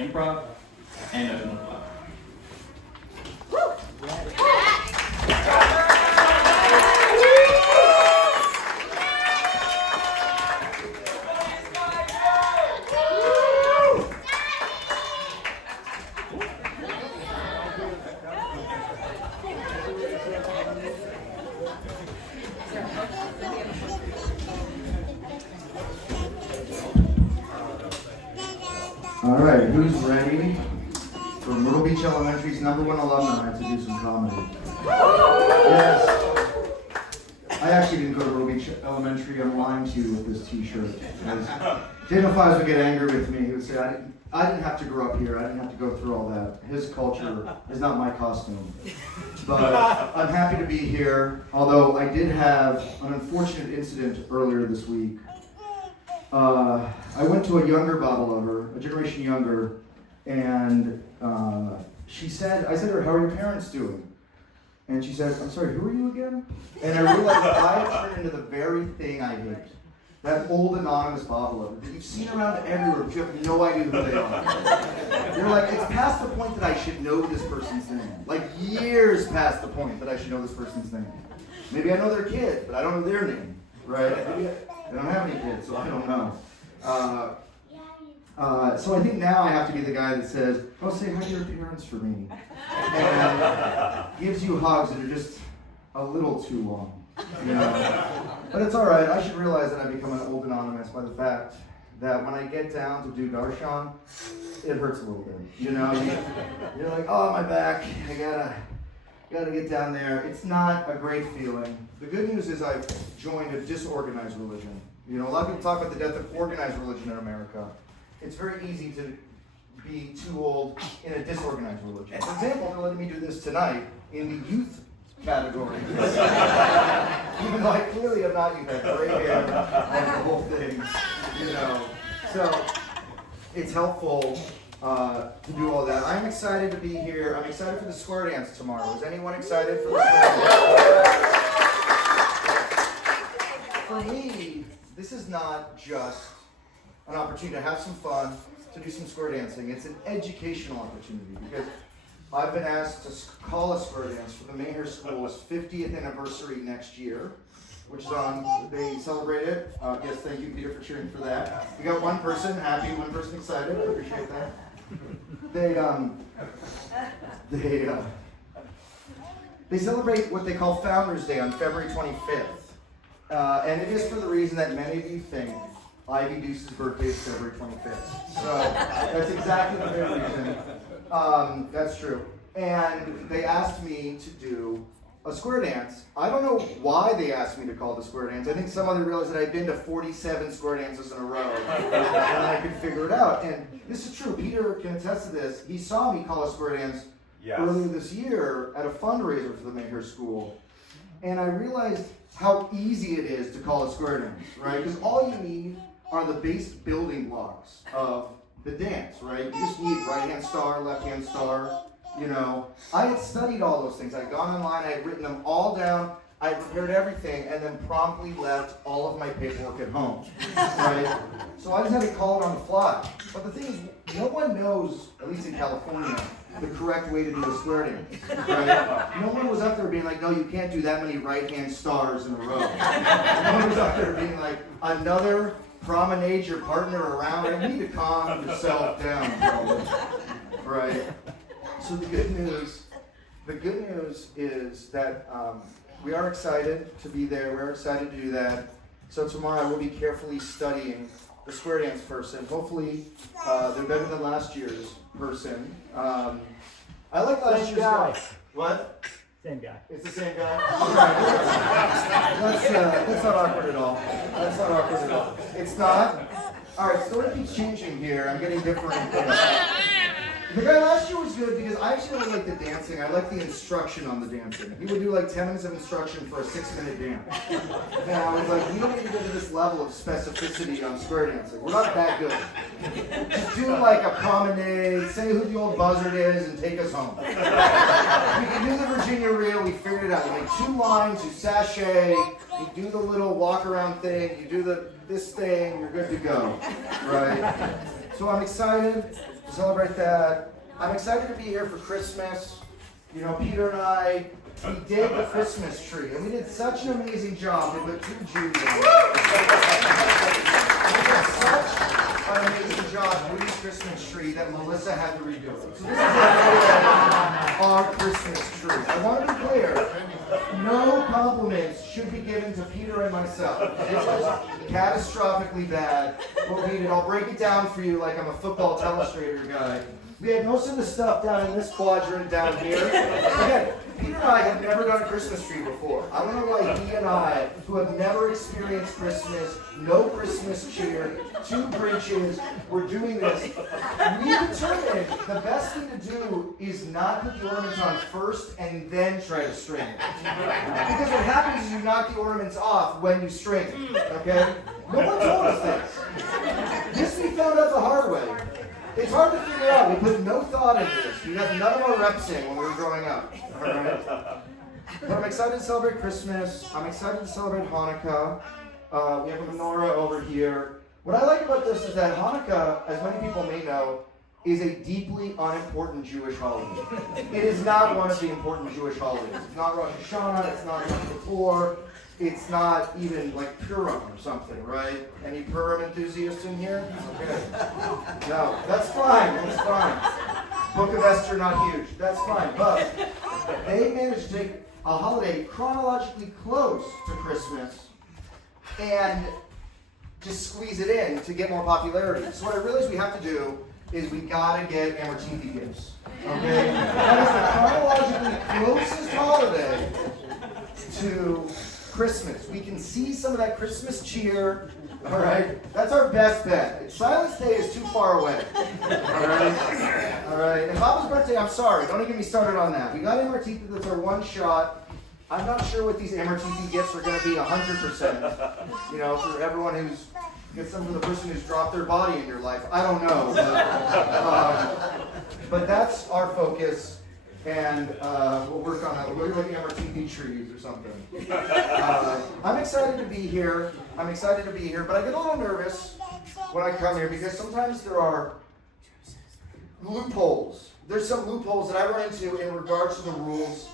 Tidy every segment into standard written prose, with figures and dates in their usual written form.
improv and open the club. All right, who's ready for Myrtle Beach Elementary's #1 alumni to do some comedy? Yes. I actually didn't go to Myrtle Beach Elementary. I'm lying to you with this T-shirt. Daniel Fives would get angry with me. He would say, I didn't have to grow up here. I didn't have to go through all that. His culture is not my costume. But I'm happy to be here, although I did have an unfortunate incident earlier this week. I went to a younger Bible lover, a generation younger, and I said to her, how are your parents doing? And she said, I'm sorry, who are you again? And I realized that I turned into the very thing I hate. That old anonymous Bible lover that you've seen around everywhere, but you have no idea who they are. You're like, it's past the point that I should know this person's name. Like years past the point that I should know this person's name. Maybe I know their kid, but I don't know their name, right? I don't have any kids, so I don't know. So I think now I have to be the guy that says, oh, say hi to your parents for me. And gives you hugs that are just a little too long. You know? But it's all right. I should realize that I become an old anonymous by the fact that when I get down to do Darshan, it hurts a little bit. You know, you're like, oh, my back. I gotta get down there. It's not a great feeling. The good news is I've joined a disorganized religion. You know, a lot of people talk about the death of organized religion in America. It's very easy to be too old in a disorganized religion. For example, they're letting me do this tonight in the youth category. Even though I clearly am not youth, I have gray hair and the whole thing, you know. So it's helpful to do all that. I'm excited to be here. I'm excited for the square dance tomorrow. Is anyone excited for the square dance? For me, this is not just an opportunity to have some fun, to do some square dancing. It's an educational opportunity because I've been asked to call a square dance for the Mayher School's 50th anniversary next year, which is on, they celebrate it. Yes, thank you, Peter, for cheering for that. We got one person happy, one person excited. I appreciate that. They celebrate what they call Founders Day on February 25th. And it is for the reason that many of you think Ivy Deuce's birthday is February 25th. So that's exactly the very reason. That's true. And they asked me to do a square dance. I don't know why they asked me to call it a square dance. I think some of them realized that I'd been to 47 square dances in a row. And I could figure it out. And this is true. Peter can attest to this. He saw me call a square dance earlier this year at a fundraiser for the Mayher School. And I realized how easy it is to call a square dance, right? Because all you need are the base building blocks of the dance, right? You just need right-hand star, left-hand star, you know. I had studied all those things. I'd gone online, I had written them all down, I had prepared everything, and then promptly left all of my paperwork at home, right? So I just had to call it on the fly. But the thing is, no one knows, at least in California, the correct way to do a square dance, right? No one was up there being like, no, you can't do that many right-hand stars in a row. No one was up there being like, another promenade your partner around. You need to calm yourself down, right? So the good news is that we are excited to be there. We're excited to do that. So tomorrow I will be carefully studying the square dance person. Hopefully they're better than last year's person. I like last year's guy. What? Same guy. It's the same guy? That's not awkward at all. That's not awkward at all. It's not? Alright, story keeps changing here. I'm getting different. The guy last year was good because I actually don't like the dancing. I like the instruction on the dancing. He would do like 10 minutes of instruction for a 6-minute dance. And I was like, we don't need to go to this level of specificity on square dancing. We're not that good. Just do like a promenade, say who the old buzzard is, and take us home. We can do the Virginia reel, we figured it out. You make 2 lines, you sashay, you do the little walk around thing, you do this thing, you're good to go. Right? So I'm excited to celebrate that. I'm excited to be here for Christmas. You know, Peter and I, we did the Christmas tree, and we did such an amazing job. We put 2 Jews in it. We did such an amazing job with this Christmas tree that Melissa had to redo it. So this is our Christmas tree. I want to be clear, no compliments should be given to Peter and myself. This was catastrophically bad. What we did, I'll break it down for you like I'm a football telestrator guy. We had most of the stuff down in this quadrant down here. Again, Peter and I have never done a Christmas tree before. I don't know why he and I, who have never experienced Christmas, no Christmas cheer, 2 Grinches, we're doing this. We determined the best thing to do is not put the ornaments on first and then try to string it. Because what happens is you knock the ornaments off when you string it, okay? No one told us this. This we found out the hard way. It's hard to figure out. We put no thought into this. We had none of our reps in when we were growing up. All right? But I'm excited to celebrate Christmas. I'm excited to celebrate Hanukkah. We have a menorah over here. What I like about this is that Hanukkah, as many people may know, is a deeply unimportant Jewish holiday. It is not one of the important Jewish holidays. It's not Rosh Hashanah. It's not Yom Kippur. It's not even like Purim or something, right? Any Purim enthusiasts in here? Okay. No, that's fine. That's fine. Book of Esther, not huge. That's fine. But they managed to take a holiday chronologically close to Christmas and just squeeze it in to get more popularity. So what I realized we have to do is we gotta get Amortini gifts. Okay? That is the chronologically closest holiday to Christmas. We can see some of that Christmas cheer. All right? That's our best bet. Silence Day is too far away. All right? All right. And Papa's birthday, I'm sorry. Don't even get me started on that. We got Amortini. That's our one shot. I'm not sure what these Amortini gifts are going to be 100%. You know, for everyone who's gets them from the person who's dropped their body in your life. I don't know. But that's our focus. And we'll work on that. We're looking at our TV trees or something. I'm excited to be here. But I get a little nervous when I come here because sometimes there are loopholes. There's some loopholes that I run into in regards to the rules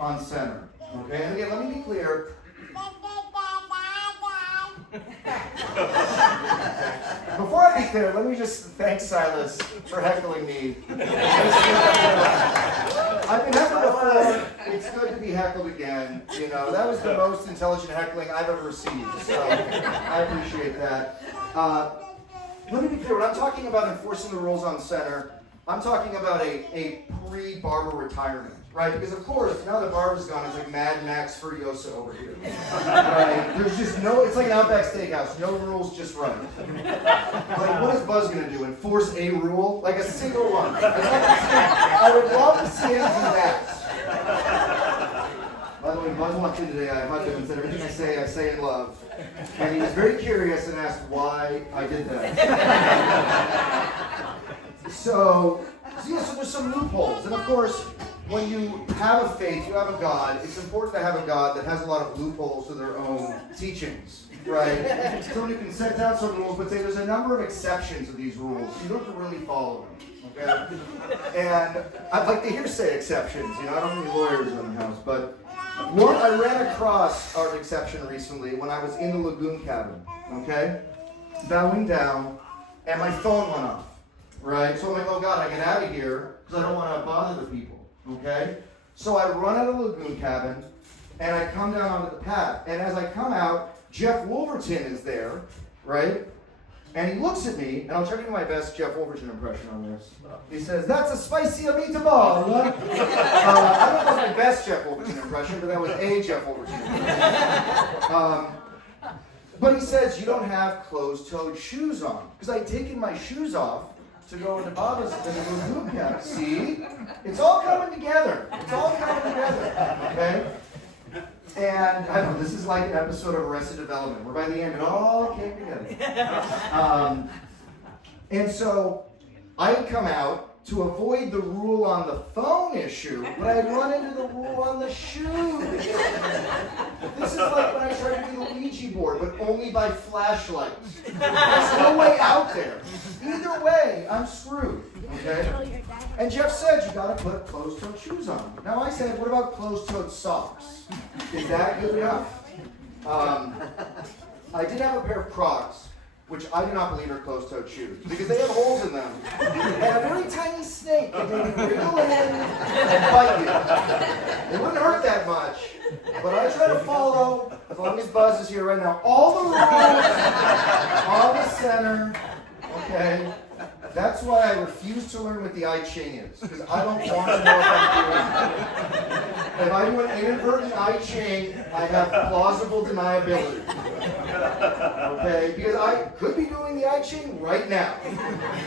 on center. Okay, and again, let me be clear. Before I be clear, let me just thank Silas for heckling me. I've been heckled before. It's good to be heckled again. You know, that was the most intelligent heckling I've ever received. So I appreciate that. Let me be clear. When I'm talking about enforcing the rules on center, I'm talking about a pre-Barber retirement, right? Because of course, now that Barber's gone, it's like Mad Max Furiosa over here. Right? There's just no, it's like an Outback Steakhouse. No rules, just right. Like, what is Buzz going to do? Enforce a rule? Like a single one. I would love to see him do that. By the way, Buzz walked in today, I hugged him and said, everything I say in love. And he was very curious and asked why I did that. So there's some loopholes. And of course, when you have a faith, you have a God, it's important to have a God that has a lot of loopholes to their own teachings, right? Someone who can set down some rules, but say there's a number of exceptions to these rules. You don't have to really follow them, okay? And I'd like to hear say exceptions. You know, I don't have any lawyers in the house, but one, I ran across an exception recently when I was in the lagoon cabin, okay? Bowing down, and my phone went off. Right? So I'm like, oh God, I get out of here because I don't want to bother the people. Okay? So I run out of the lagoon cabin and I come down onto the path. And as I come out, Jeff Wolverton is there, right? And he looks at me, and I'll try to do my best Jeff Wolverton impression on this. He says, "That's a spicy meatball." I don't know if that's my best Jeff Wolverton impression, but that was a Jeff Wolverton impression. But he says, "You don't have closed-toed shoes on." Because I'd taken my shoes off to go into Baba's lagoon cabin. See? It's all coming together. Okay? And I know this is like an episode of Arrested Development, where by the end it all came together. And so I'd come out to avoid the rule on the phone issue, but I'd run into the rule on the shoes. This is like when I tried to do the Ouija board, but only by flashlights. There's no way out there. Either way, I'm screwed, okay? And Jeff said, you gotta put closed-toed shoes on. Now I said, what about closed-toed socks? Is that good enough? I did have a pair of Crocs, which I do not believe are closed-toed shoes, because they have holes in them, and a very tiny snake that they can wriggle in and bite you. It wouldn't hurt that much, but I try to follow, as long as Buzz is here right now, all the rules on the center, okay? That's why I refuse to learn what the I Ching is, because I don't want to know what I'm doing. If I do an inadvertent I Ching, I have plausible deniability. Okay? Because I could be doing the I Ching right now.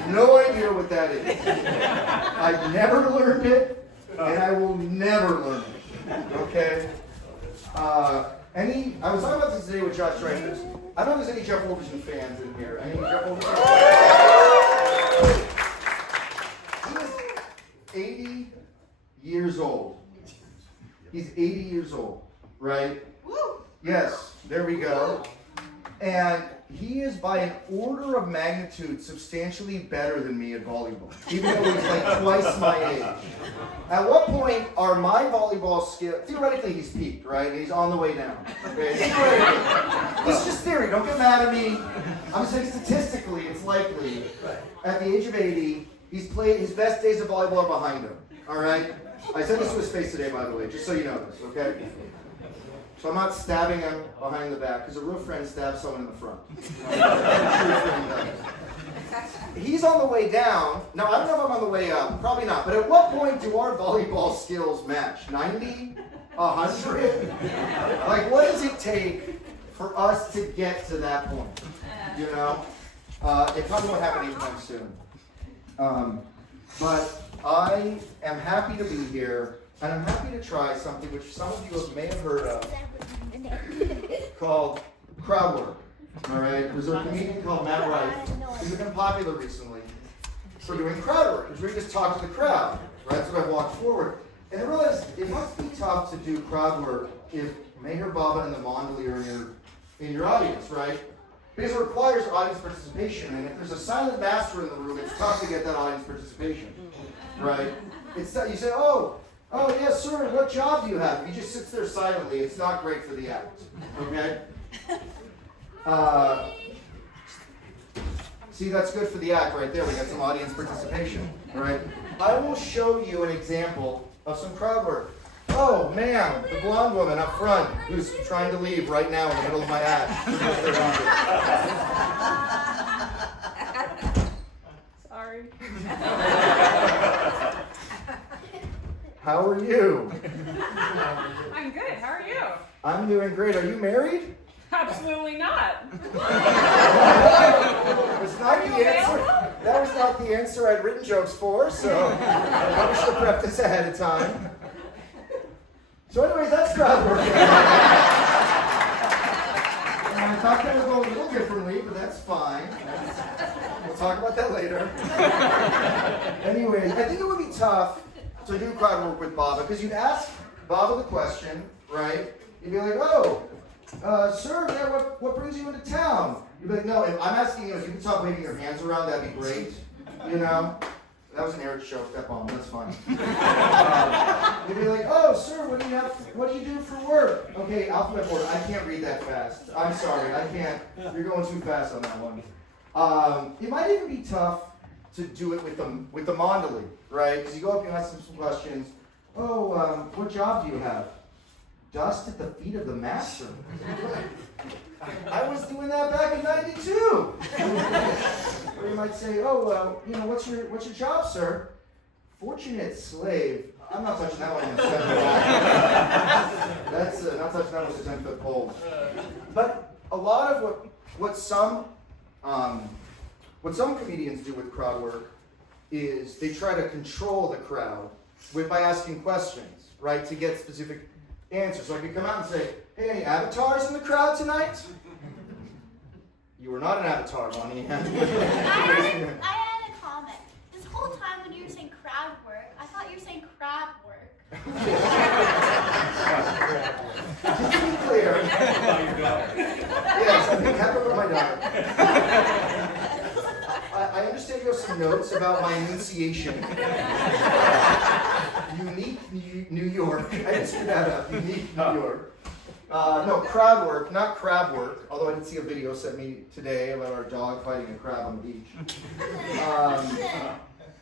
No idea what that is. I've never learned it, and I will never learn it. Okay? I was talking about this today with Josh Dreyfus. I don't know if there's any Jeff Wolverton fans in here. Any Jeff Wolverton fans? He was 80 years old. He's 80 years old, right? Yes, there we go. And he is by an order of magnitude substantially better than me at volleyball, even though he's like twice my age. At what point are my volleyball skills, theoretically he's peaked, right? And he's on the way down. Okay? This is just theory, don't get mad at me. I'm saying statistically, it's likely, at the age of 80, he's played, his best days of volleyball are behind him, all right? I said this to his face today, by the way, just so you know this, okay? So I'm not stabbing him behind the back, because a real friend stabs someone in the front. He's on the way down. Now, I don't know if I'm on the way up. Probably not. But at what point do our volleyball skills match? 90? 100? Like, what does it take for us to get to that point? You know? It probably won't happen anytime soon. But I am happy to be here. And I'm happy to try something which some of you may have heard of, called crowd work. All right, there's a comedian called Matt Rife who's been popular recently for doing crowd work, which we just talk to the crowd. Right, so I walked forward, and I realized it must be tough to do crowd work if Meher Baba and the Mondali are in your audience, right? Because it requires audience participation, and if there's a silent master in the room, it's tough to get that audience participation, right? It's you say, oh, yes, sir, what job do you have? He just sits there silently. It's not great for the act, okay? See, that's good for the act right there. We got some audience participation, right? I will show you an example of some crowd work. Oh, ma'am, the blonde woman up front who's trying to leave right now in the middle of my act. Sorry. How are you? I'm good. How are you? I'm doing great. Are you married? Absolutely not. That's not the answer. That was not the answer I'd written jokes for, so I probably should have prepped this ahead of time. So anyways, that's crowd work. I thought that would go a little differently, but that's fine. We'll talk about that later. Anyways, I think it would be tough to do crowd work with Baba, because you'd ask Baba the question, right? You'd be like, oh, sir, yeah, what brings you into town? You'd be like, no, if I'm asking you if you could stop waving your hands around, that'd be great. You know? That was an Eric show, step on, that's fine. You'd be like, oh, sir, what do you do for work? Okay, alphabet board, I can't read that fast. I'm sorry, I can't. You're going too fast on that one. It might even be tough to do it with the Mondali, right? Because you go up, you ask them some questions. Oh, what job do you have? Dust at the feet of the master. I was doing that back in '92. Or you might say, oh, well, you know, what's your job, sir? Fortunate slave. I'm not touching that one in the center. That's not touching that one with a 10-foot pole. But a lot of what some comedians do with crowd work is they try to control the crowd by asking questions, right, to get specific answers. So I could come out and say, hey, any avatars in the crowd tonight? You were not an avatar, Lonnie. I had a comment. This crab work? Just to be clear, yes, I think happy about my daughter. I understand you have some notes about my enunciation. Unique New York. I didn't screw that up. Unique New York. No, crowd work, not crab work. Although I did see a video sent me today about our dog fighting a crab on the beach.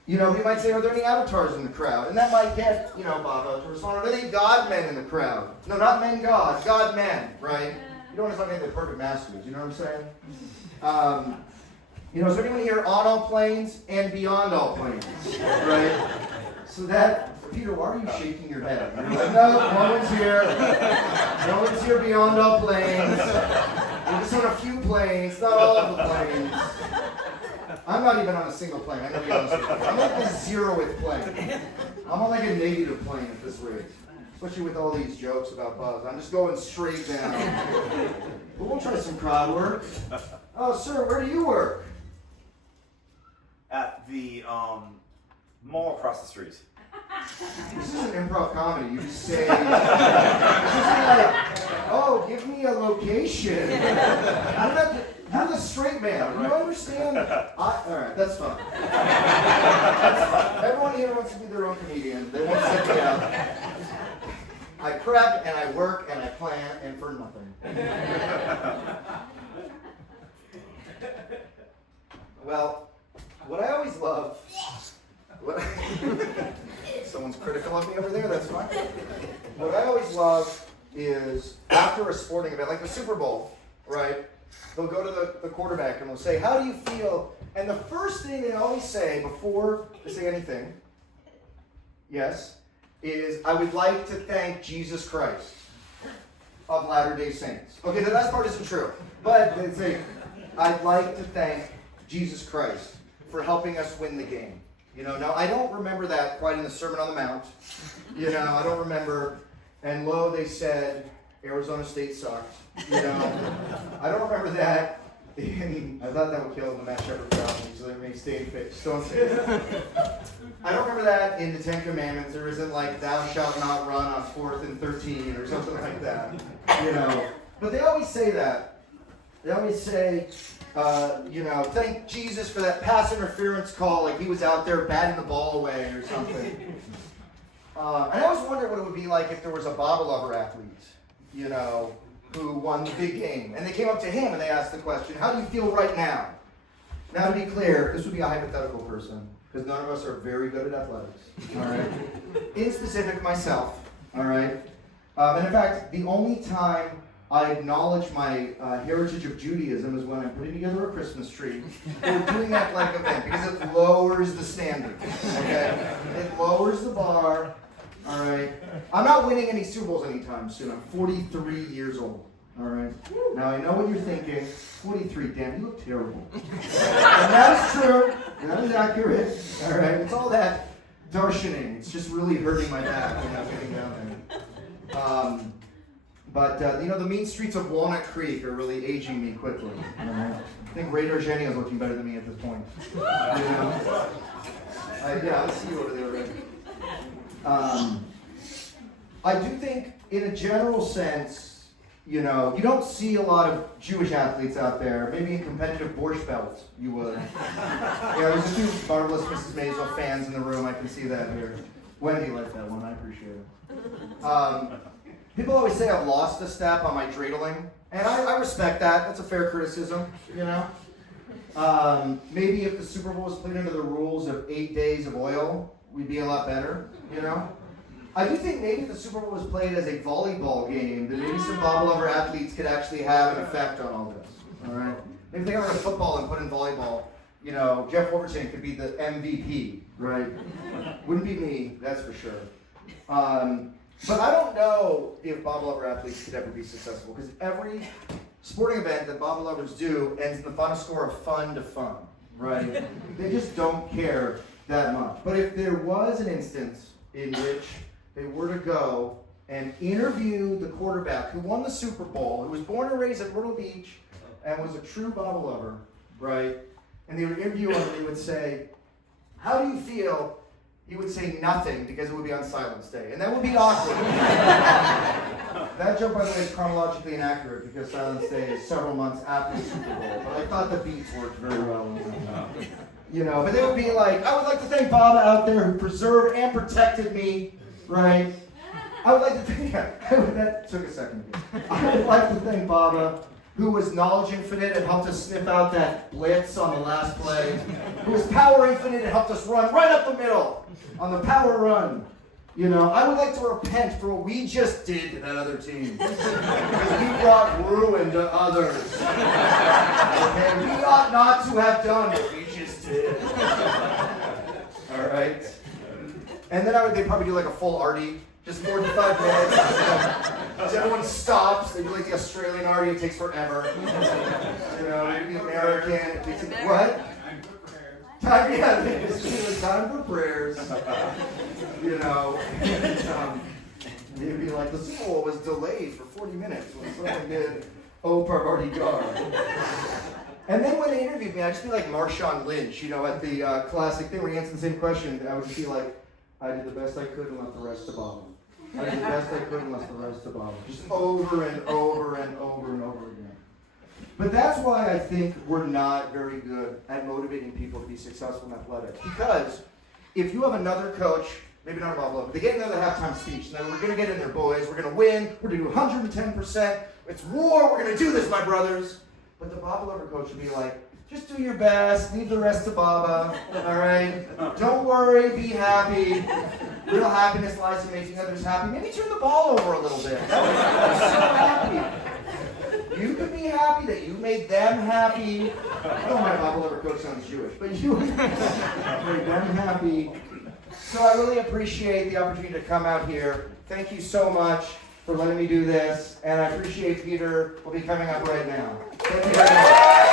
You might say, are there any avatars in the crowd? And that might get, Baba to respond, are there any God men in the crowd? No, not men God, God men, right? You don't want to talk about the perfect masters, you know what I'm saying? Is there anyone here on all planes and beyond all planes, right? So that, Peter, why are you shaking your head? You're like, no one's here. No one's here beyond all planes. We're just on a few planes, not all of the planes. I'm not even on a single plane. I'm going to be honest with you. I'm like the 0th plane. I'm on like a negative plane at this rate. Especially with all these jokes about Buzz. I'm just going straight down. But we'll try some crowd work. Oh, sir, where do you work? At the mall across the street. This isn't improv comedy. You just say, it's just like, oh, give me a location. You're the straight man. You understand? All right, that's fine. Everyone here wants to be their own comedian. They want to set me up. I prep and I work and I plan and for nothing. Well, what I always love. Someone's critical of me over there, that's fine. What I always love is after a sporting event, like the Super Bowl, right? They'll go to the quarterback and they'll say, how do you feel? And the first thing they always say before they say anything, yes, is, I would like to thank Jesus Christ of Latter-day Saints. Okay, the last part isn't true. But they say, I'd like to thank Jesus Christ for helping us win the game. Now I don't remember that quite in the Sermon on the Mount. I don't remember. And lo, they said, Arizona State sucked. I don't remember that. I thought that would kill the Matt Shepard crowd, so they may stay in faith. I don't remember that in the Ten Commandments. There isn't like, thou shalt not run on 4th and 13 or something like that. But they always say that. They always say, thank Jesus for that pass interference call, like he was out there batting the ball away or something. And I always wondered what it would be like if there was a Baba Lover athlete, who won the big game. And they came up to him and they asked the question, how do you feel right now? Now, to be clear, this would be a hypothetical person, because none of us are very good at athletics, all right? In specific, myself, all right? And in fact, the only time I acknowledge my heritage of Judaism is when I'm putting together a Christmas tree. We're doing that like event because it lowers the standard. Okay? It lowers the bar. All right. I'm not winning any Super Bowls anytime soon. I'm 43 years old. All right. Now I know what you're thinking. 43, damn, you look terrible. And that is true. That is accurate. All right. It's all that darshaning. It's just really hurting my back when I'm getting down there. But the mean streets of Walnut Creek are really aging me quickly. I think Ray Dargenio is looking better than me at this point. Yeah, I see you over there, Ray. I do think, in a general sense, you don't see a lot of Jewish athletes out there. Maybe in competitive Borscht Belt, you would. There's a few Marvelous Mrs. Maisel fans in the room. I can see that here. Wendy liked that one. I appreciate it. People always say I've lost a step on my dreidling, and I respect that. That's a fair criticism, Maybe if the Super Bowl was played under the rules of 8 days of oil, we'd be a lot better, I do think maybe if the Super Bowl was played as a volleyball game, then maybe some Baba Lover athletes could actually have an effect on all this, all right? Maybe if they got rid of football and put in volleyball, Jeff Wolverton could be the MVP, right? Wouldn't be me, that's for sure. But I don't know if Baba Lover athletes could ever be successful, because every sporting event that Baba Lovers do ends in the final score of fun to fun, right? They just don't care that much. But if there was an instance in which they were to go and interview the quarterback who won the Super Bowl, who was born and raised at Myrtle Beach and was a true Baba Lover, right? And they would interview him and they would say, how do you feel he would say nothing because it would be on Silence Day, and that would be awkward. That joke, by the way, is chronologically inaccurate because Silence Day is several months after the Super Bowl, but I thought the beats worked very well. You know, but they would be like, I would like to thank Baba out there who preserved and protected me, right? I would like to thank, that took a second. I would like to thank Baba, who was Knowledge Infinite and helped us sniff out that blitz on the last play, who was Power Infinite and helped us run right up the middle on the power run. You know, I would like to repent for what we just did to that other team. Because we brought ruin to others. And we ought not to have done what we just did. All right? And then they'd probably do like a full Artie, just 45 minutes. So everyone stops. They do like the Australian Artie, it takes forever. You know, maybe the American. What? It's time for prayers. You know, it'd be like the Super Bowl was delayed for 40 minutes when someone did "Oh Parvarti God." And then when they interviewed me, I'd just be like Marshawn Lynch, you know, at the classic thing where he answered the same question. I would just be like, I did the best I could and left the rest to Bob. I did the best I could and left the rest to Bob. Just over and over and over and over again. But that's why I think we're not very good at motivating people to be successful in athletics. Because if you have another coach, maybe not a Bob Love, they get another halftime speech. Now we're going to get in there, boys. We're going to win. We're going to do 110%. It's war. We're going to do this, my brothers. But the Bob Lover coach would be like, just do your best. Leave the rest to Baba. All right? Don't worry. Be happy. Real happiness lies in making others happy. Maybe turn the ball over a little bit. That would make me so happy. You could be happy that you made them happy. I know my Bible Lover coach sounds Jewish, but you made them happy. So I really appreciate the opportunity to come out here. Thank you so much for letting me do this. And I appreciate Peter will be coming up right now. Thank you very much.